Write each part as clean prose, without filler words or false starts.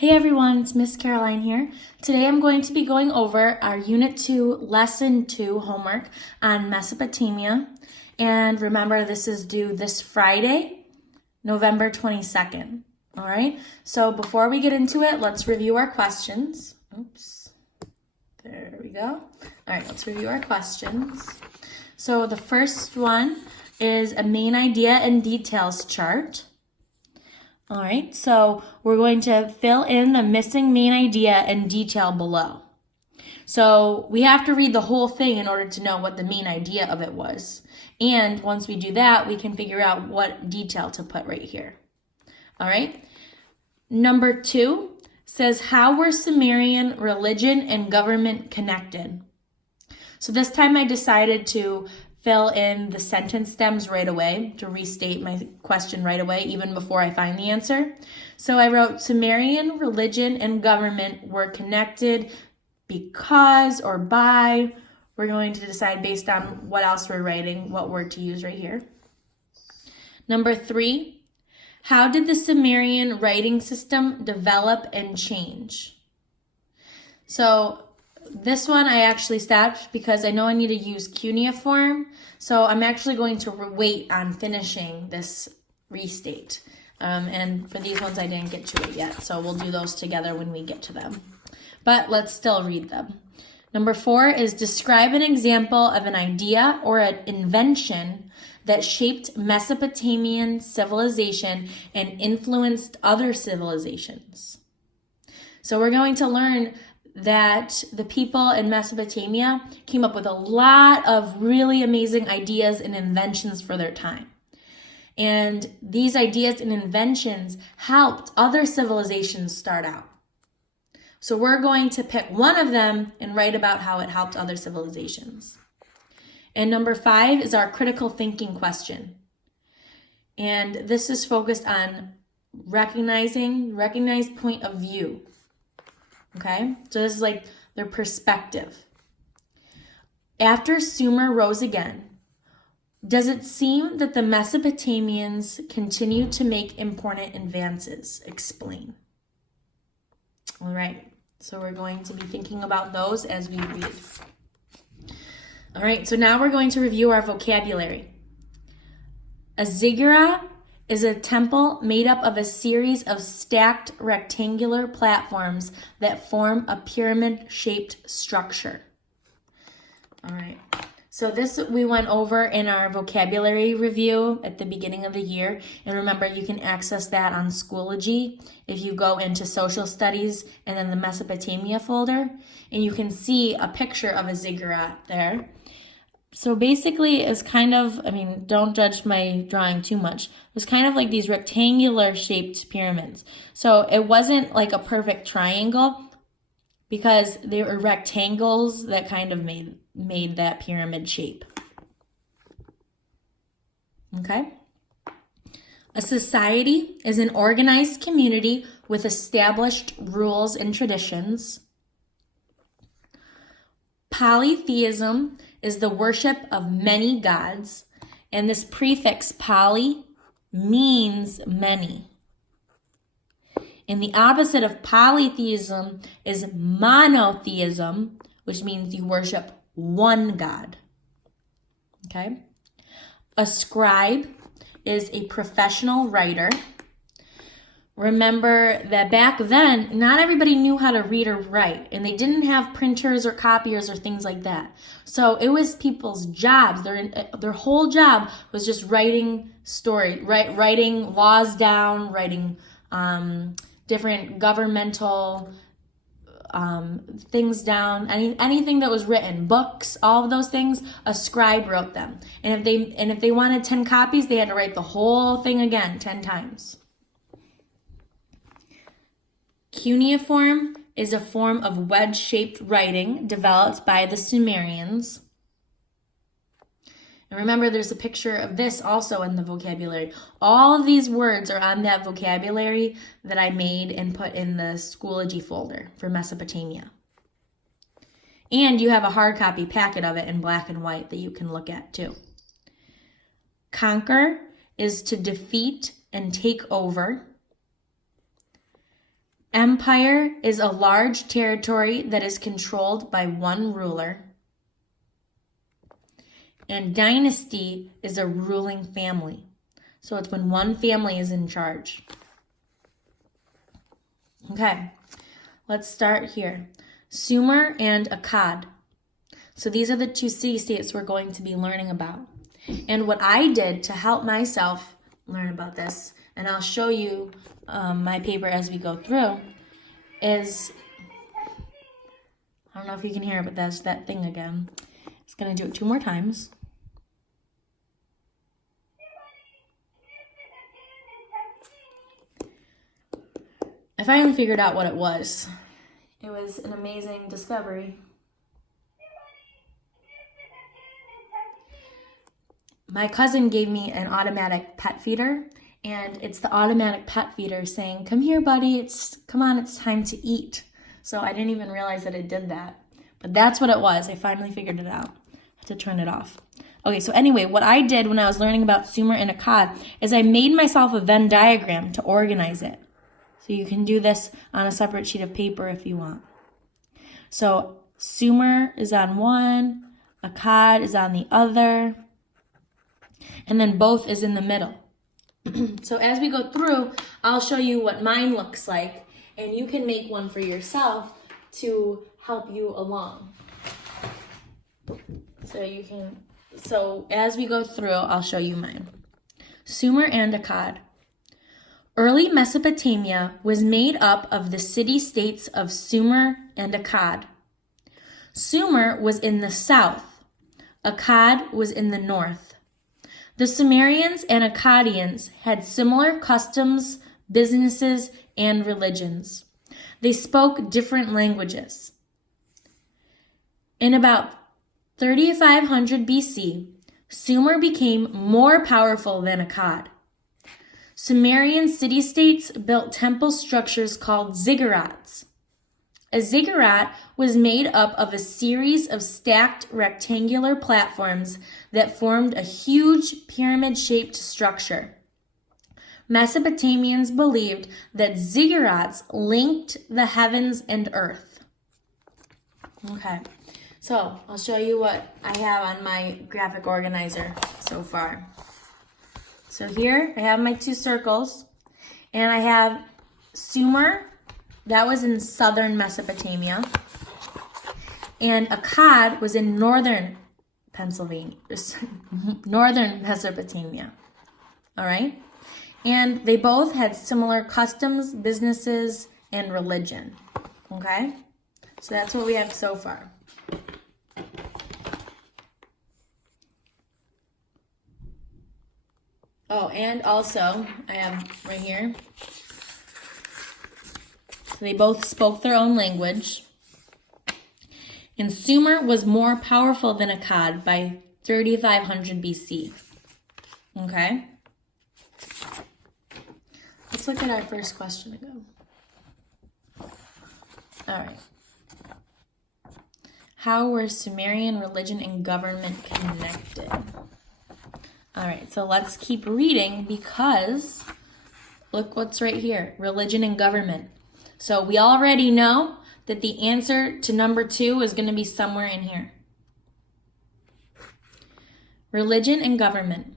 Hey everyone, it's Miss Caroline here. Today I'm going to be going over our Unit 2, Lesson 2 homework on Mesopotamia. And remember, this is due this Friday, November 22nd. All right, so before we get into it, let's review our questions. Oops, there we go. All right, let's review our questions. So the first one is a main idea and details chart. All right, so we're going to fill in the missing main idea and detail below. So we have to read the whole thing in order to know what the main idea of it was. And once we do that, we can figure out what detail to put right here. All right, number 2 says, how were Sumerian religion and government connected? So this time I decided to fill in the sentence stems right away to restate my question right away, even before I find the answer. So I wrote Sumerian religion and government were connected because or by. We're going to decide based on what else we're writing, what word to use right here. Number 3, how did the Sumerian writing system develop and change? So this one I actually stopped because I know I need to use cuneiform. So I'm actually going to wait on finishing this restate. And for these ones I didn't get to it yet. So we'll do those together when we get to them. But let's still read them. Number 4 is describe an example of an idea or an invention that shaped Mesopotamian civilization and influenced other civilizations. So we're going to learn that the people in Mesopotamia came up with a lot of really amazing ideas and inventions for their time. And these ideas and inventions helped other civilizations start out. So we're going to pick one of them and write about how it helped other civilizations. And number 5 is our critical thinking question. And this is focused on recognized point of view. Okay, so this is like their perspective. After Sumer rose again, does it seem that the Mesopotamians continued to make important advances? Explain. All right, so we're going to be thinking about those as we read. All right, so now we're going to review our vocabulary. A ziggurat is a temple made up of a series of stacked rectangular platforms that form a pyramid-shaped structure. All right, so this we went over in our vocabulary review at the beginning of the year. And remember, you can access that on Schoology if you go into social studies and then the Mesopotamia folder. And you can see a picture of a ziggurat there. So basically it's kind of, don't judge my drawing too much. It was kind of like these rectangular shaped pyramids. So it wasn't like a perfect triangle because they were rectangles that kind of made that pyramid shape. Okay. A society is an organized community with established rules and traditions. Polytheism is the worship of many gods, and this prefix poly means many. And the opposite of polytheism is monotheism, which means you worship one God. Okay? A scribe is a professional writer. Remember that back then, not everybody knew how to read or write, and they didn't have printers or copiers or things like that. So it was people's jobs. Their whole job was just writing writing laws down, writing different governmental things down. Anything that was written, books, all of those things, a scribe wrote them. And if they wanted 10 copies, they had to write the whole thing again 10 times. Cuneiform is a form of wedge-shaped writing developed by the Sumerians. And remember, there's a picture of this also in the vocabulary. All of these words are on that vocabulary that I made and put in the Schoology folder for Mesopotamia. And you have a hard copy packet of it in black and white that you can look at too. Conquer is to defeat and take over. Empire is a large territory that is controlled by one ruler. And dynasty is a ruling family. So it's when one family is in charge. Okay, let's start here. Sumer and Akkad. So these are the two city-states we're going to be learning about. And what I did to help myself learn about this, and I'll show you my paper as we go through, is, I don't know if you can hear it, but that's that thing again. It's going to do it 2 more times. I finally figured out what it was. It was an amazing discovery. My cousin gave me an automatic pet feeder, and it's the automatic pet feeder saying, "Come here, buddy, come on, it's time to eat." So I didn't even realize that it did that. But that's what it was. I finally figured it out. I had to turn it off. Okay, so anyway, what I did when I was learning about Sumer and Akkad is I made myself a Venn diagram to organize it. So you can do this on a separate sheet of paper if you want. So Sumer is on one, Akkad is on the other, and then both is in the middle. So as we go through, I'll show you what mine looks like, and you can make one for yourself to help you along. So as we go through, I'll show you mine. Sumer and Akkad. Early Mesopotamia was made up of the city-states of Sumer and Akkad. Sumer was in the south. Akkad was in the north. The Sumerians and Akkadians had similar customs, businesses, and religions. They spoke different languages. In about 3500 BC, Sumer became more powerful than Akkad. Sumerian city-states built temple structures called ziggurats. A ziggurat was made up of a series of stacked rectangular platforms that formed a huge pyramid-shaped structure. Mesopotamians believed that ziggurats linked the heavens and earth. Okay, so I'll show you what I have on my graphic organizer so far. So here I have my 2 circles, and I have Sumer, that was in southern Mesopotamia, and Akkad was in northern Mesopotamia. All right? And they both had similar customs, businesses, and religion. Okay? So that's what we have so far. Oh, and also, I have right here, they both spoke their own language. And Sumer was more powerful than Akkad by 3500 BC. Okay? Let's look at our first question again. All right. How were Sumerian religion and government connected? All right, so let's keep reading because look what's right here, religion and government. So we already know that the answer to number 2 is going to be somewhere in here. Religion and government.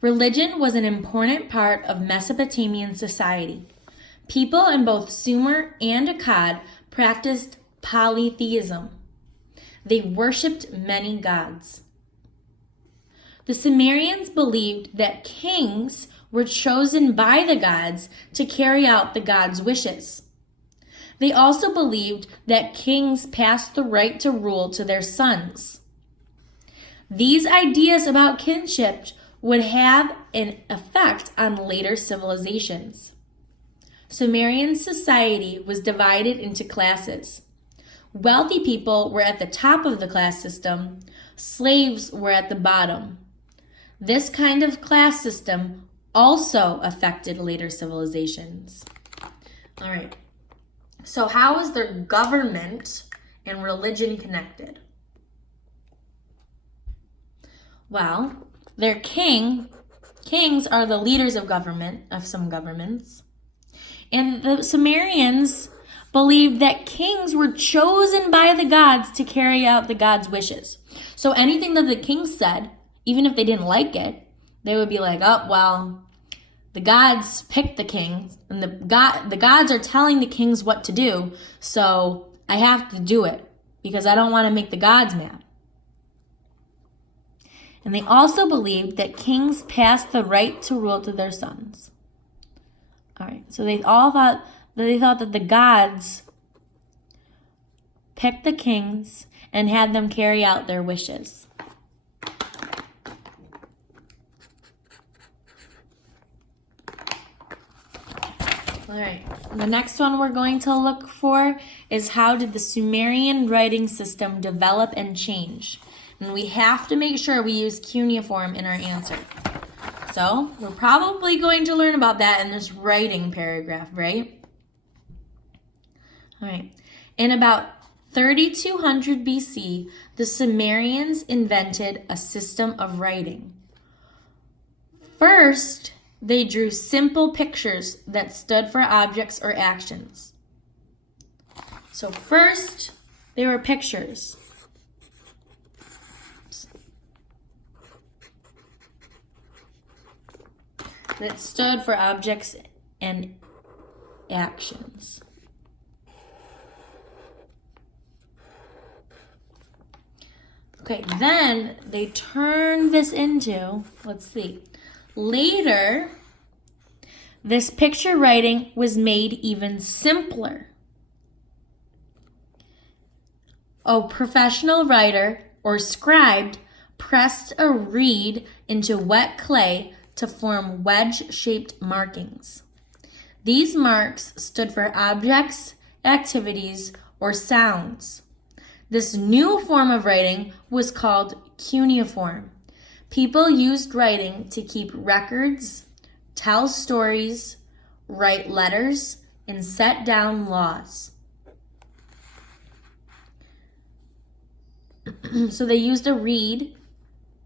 Religion was an important part of Mesopotamian society. People in both Sumer and Akkad practiced polytheism. They worshipped many gods. The Sumerians believed that kings were chosen by the gods to carry out the gods' wishes. They also believed that kings passed the right to rule to their sons. These ideas about kinship would have an effect on later civilizations. Sumerian society was divided into classes. Wealthy people were at the top of the class system. Slaves were at the bottom. This kind of class system also affected later civilizations. All right. So how is their government and religion connected? Well, their kings are the leaders of government, of some governments. And the Sumerians believed that kings were chosen by the gods to carry out the gods' wishes. So anything that the king said, even if they didn't like it, they would be like, oh, well, the gods picked the king, and the gods are telling the kings what to do, so I have to do it because I don't want to make the gods mad. And they also believed that kings passed the right to rule to their sons. All right, so they thought that the gods picked the kings and had them carry out their wishes. All right, the next one we're going to look for is how did the Sumerian writing system develop and change? And we have to make sure we use cuneiform in our answer. So we're probably going to learn about that in this writing paragraph, right? All right, in about 3200 BC, the Sumerians invented a system of writing. First, they drew simple pictures that stood for objects or actions. So first, they were pictures. That stood for objects and actions. Okay, then they turned this into, let's see, later, this picture writing was made even simpler. A professional writer or scribe pressed a reed into wet clay to form wedge-shaped markings. These marks stood for objects, activities, or sounds. This new form of writing was called cuneiform. People used writing to keep records, tell stories, write letters, and set down laws. So they used a reed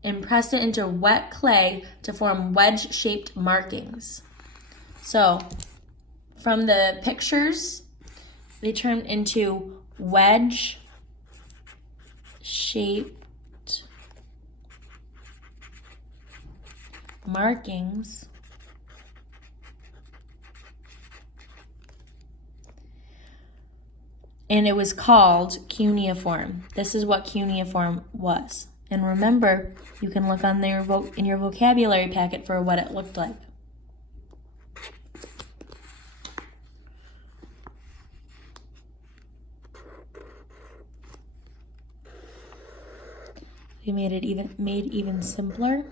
and pressed it into wet clay to form wedge-shaped markings. So from the pictures, they turned into wedge-shaped markings. And it was called cuneiform. This is what cuneiform was. And remember, you can look on there in your vocabulary packet for what it looked like. We made it even simpler.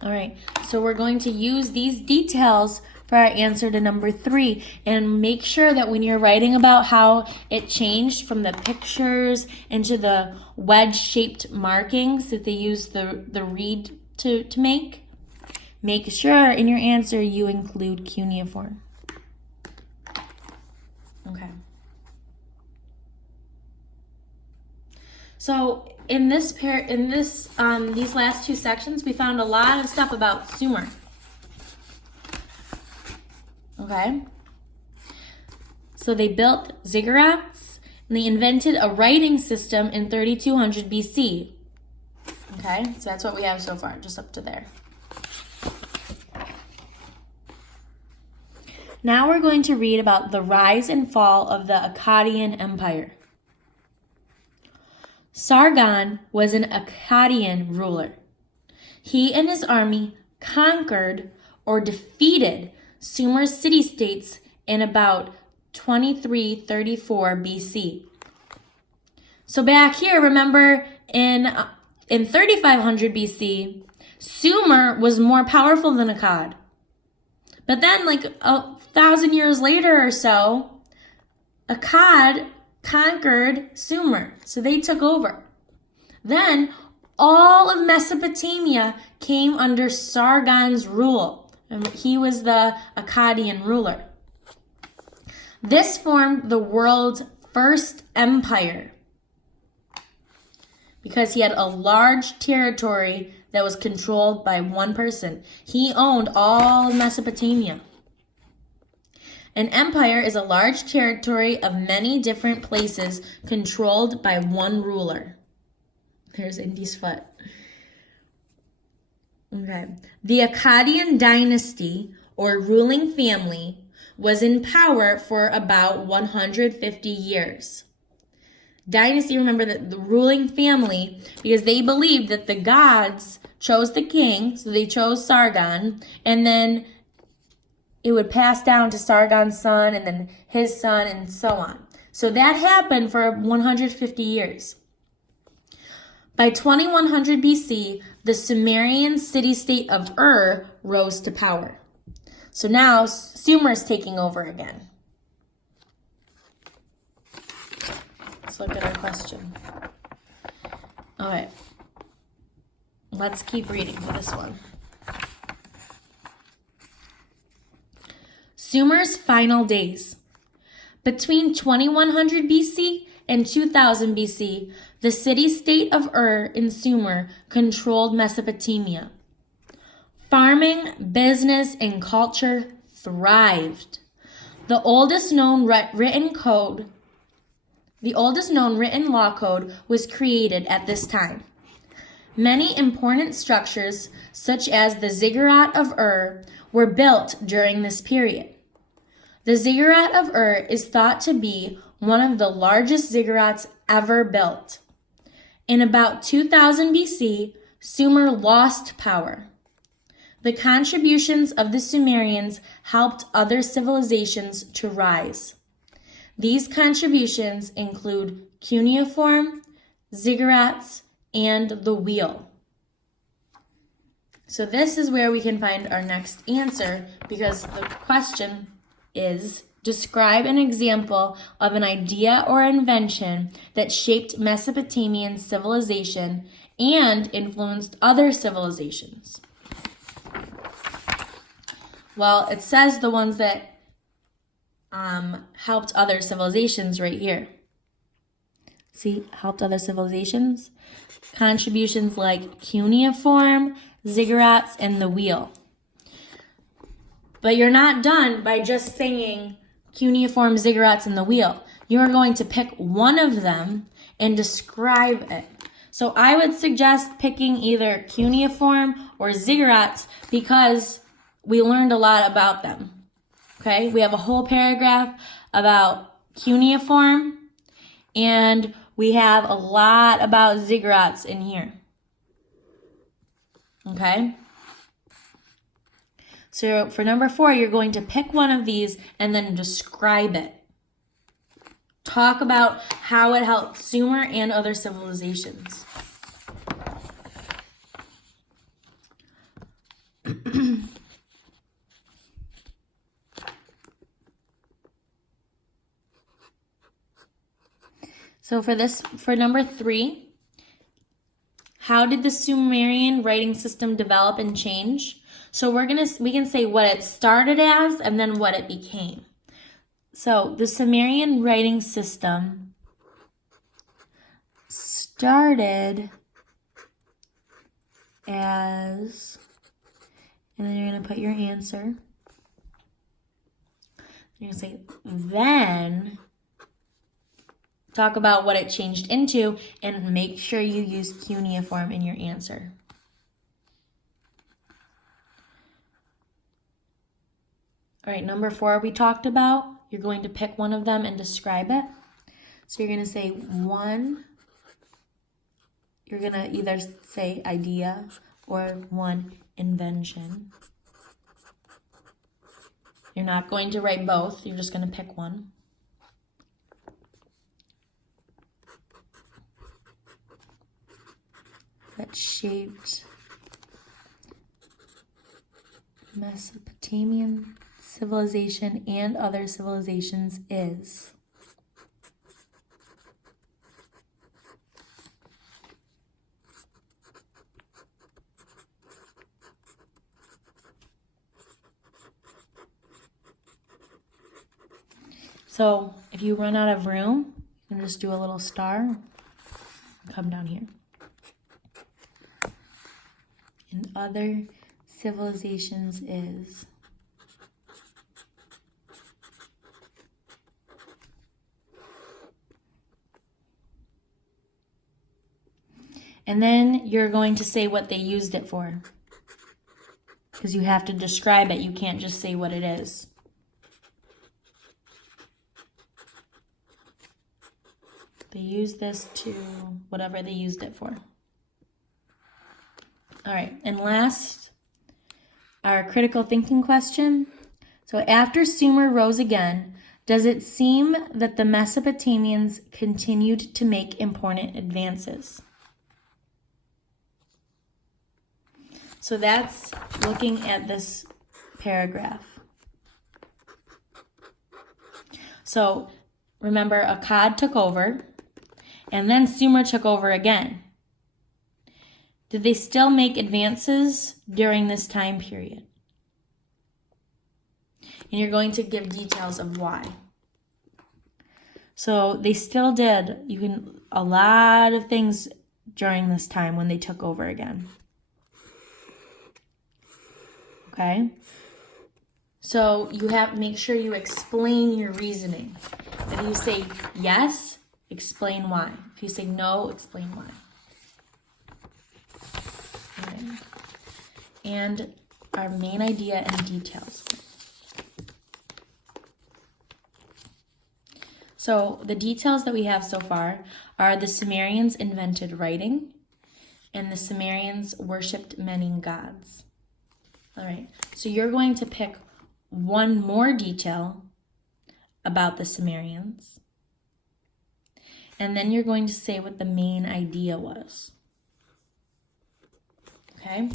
All right, so we're going to use these details for our answer to number 3, and make sure that when you're writing about how it changed from the pictures into the wedge-shaped markings that they used the reed to make sure in your answer you include cuneiform. Okay. So in these last 2 sections, we found a lot of stuff about Sumer. Okay, so they built ziggurats and they invented a writing system in 3200 BC. Okay, so that's what we have so far, just up to there. Now we're going to read about the rise and fall of the Akkadian Empire. Sargon was an Akkadian ruler. He and his army conquered or defeated Sumer's city-states in about 2334 BC. So back here, remember in 3500 BC, Sumer was more powerful than Akkad. But then like 1,000 years later or so, Akkad conquered Sumer, so they took over. Then all of Mesopotamia came under Sargon's rule. And he was the Akkadian ruler. This formed the world's first empire because he had a large territory that was controlled by one person. He owned all of Mesopotamia. An empire is a large territory of many different places controlled by one ruler. There's Indy's foot. Okay. The Akkadian dynasty, or ruling family, was in power for about 150 years. Dynasty, remember that the ruling family, because they believed that the gods chose the king, so they chose Sargon, and then it would pass down to Sargon's son, and then his son, and so on. So that happened for 150 years. By 2100 BC, the Sumerian city-state of rose to power. So now Sumer's taking over again. Let's look at our question. All right. Let's keep reading for this one. Sumer's final days. Between 2100 BC and 2000 BC, the city-state of in Sumer controlled Mesopotamia. Farming, business, and culture thrived. The oldest known written law code was created at this time. Many important structures, such as the ziggurat of were built during this period. The ziggurat of is thought to be one of the largest ziggurats ever built. In about 2000 BC, Sumer lost power. The contributions of the Sumerians helped other civilizations to rise. These contributions include cuneiform, ziggurats, and the wheel. So this is where we can find our next answer, because the question is, describe an example of an idea or invention that shaped Mesopotamian civilization and influenced other civilizations. Well, it says the ones that helped other civilizations right here. See, helped other civilizations. Contributions like cuneiform, ziggurats, and the wheel. But you're not done by just saying cuneiform, ziggurats, and the wheel. You're going to pick one of them and describe it. So I would suggest picking either cuneiform or ziggurats because we learned a lot about them. Okay, we have a whole paragraph about cuneiform, and we have a lot about ziggurats in here. Okay? So for number 4, you're going to pick one of these and then describe it. Talk about how it helped Sumer and other civilizations. So for number 3, how did the Sumerian writing system develop and change? So we can say what it started as and then what it became. So the Sumerian writing system started as, and then you're going to put your answer. You're going to say, then talk about what it changed into and make sure you use cuneiform in your answer. All right, number 4 we talked about. You're going to pick one of them and describe it. So you're going to say one. You're going to either say idea or one invention. You're not going to write both. You're just going to pick one. That shaped Mesopotamian civilization and other civilizations is. So if you run out of room, you can just do a little star and come down here. other civilizations is. And then you're going to say what they used it for. Because you have to describe it. You can't just say what it is. They used this to whatever they used it for. All right, and last, our critical thinking question. So after Sumer rose again, does it seem that the Mesopotamians continued to make important advances? So that's looking at this paragraph. So remember, Akkad took over, and then Sumer took over again. Did they still make advances during this time period? And you're going to give details of why. So they still did a lot of things during this time when they took over again. Okay? So you have to make sure you explain your reasoning. If you say yes, explain why. If you say no, explain why. Okay. And our main idea and details. So the details that we have so far are the Sumerians invented writing, and the Sumerians worshipped many gods. All right, so you're going to pick one more detail about the Sumerians, and then you're going to say what the main idea was. Okay?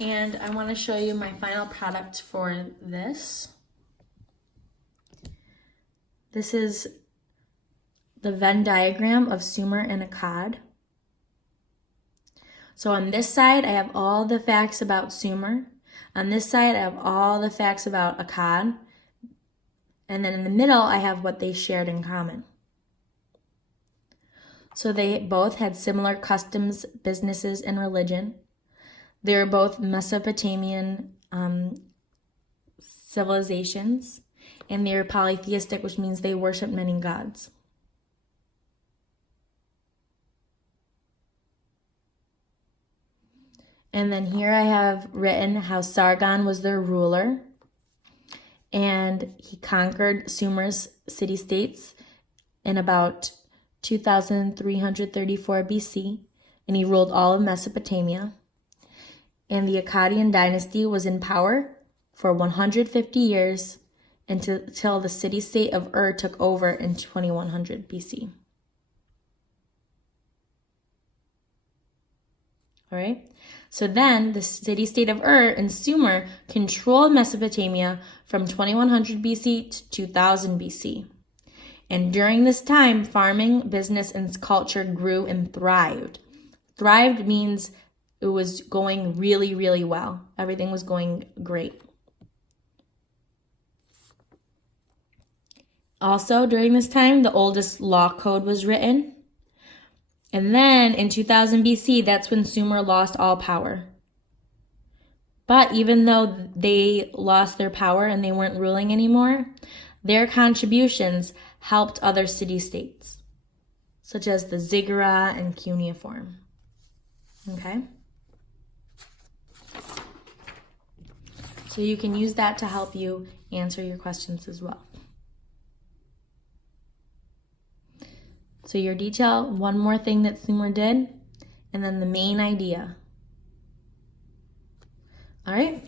And I want to show you my final product for this. This is the Venn diagram of Sumer and Akkad. So on this side, I have all the facts about Sumer. On this side, I have all the facts about Akkad. And then in the middle, I have what they shared in common. So they both had similar customs, businesses, and religion. They were both Mesopotamian civilizations, and they were polytheistic, which means they worshiped many gods. And then here I have written how Sargon was their ruler, and he conquered Sumer's city-states in about 2334 BC, and he ruled all of Mesopotamia. And the Akkadian dynasty was in power for 150 years until the city-state of Ur took over in 2100 BC. All right. So then the city-state of Ur and Sumer controlled Mesopotamia from 2100 BC to 2000 BC. And during this time, farming, business, and culture grew and thrived. Thrived means it was going really, really well. Everything was going great. Also, during this time, the oldest law code was written. And then in 2000 BC, that's when Sumer lost all power. But even though they lost their power and they weren't ruling anymore, their contributions helped other city-states, such as the ziggurat and cuneiform. Okay? So you can use that to help you answer your questions as well. So your detail, one more thing that Sumer did, and then the main idea. All right,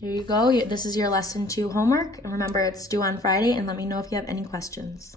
there you go. This is your lesson 2 homework. And remember, it's due on Friday, and let me know if you have any questions.